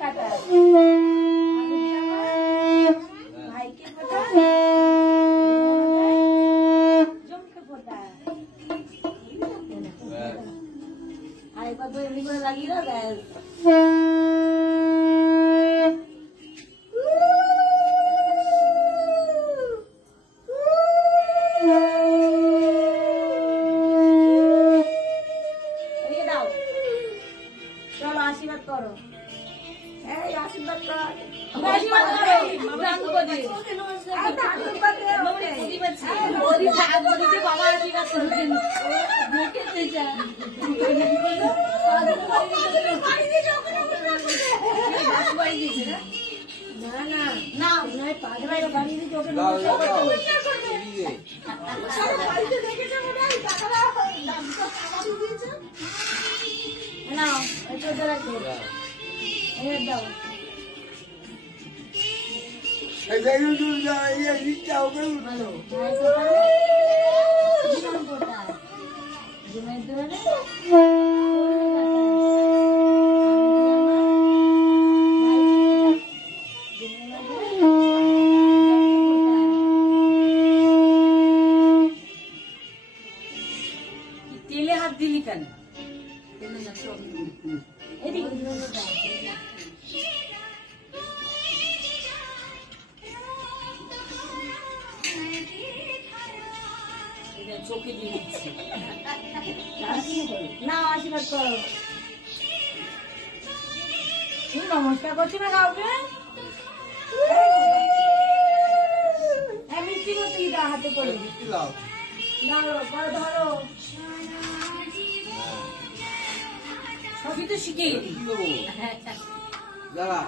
কাটা ভাইকে ফোটা জমকে ফোটা আরেকবার তো এমনি করে লাগিয়ে দাও ব্যাস চলো আশীর্বাদ করো এই আশীর্বাদ করো আশীর্বাদ করো দাদু বদি বাবা আশীর্বাদ করবেন দেখে যা না না না নয় পাগলা বাড়িতে চোখে না এটা রাখো এই দাও এই দেখুন যা এই নিচে হবে ভালো ভাই কোথায় জীবন কোথায় জীবন ধরে তেলে হাত দিলি কেন তেলে না সব এদিকে চোখে দিয়ে দিচ্ছি না আশীর্বাদ করো নমস্কার করছি না কাউকে মিষ্টি করতে হাতে করে ধরো করে ধরো সবই তো শিখে দাঁড়া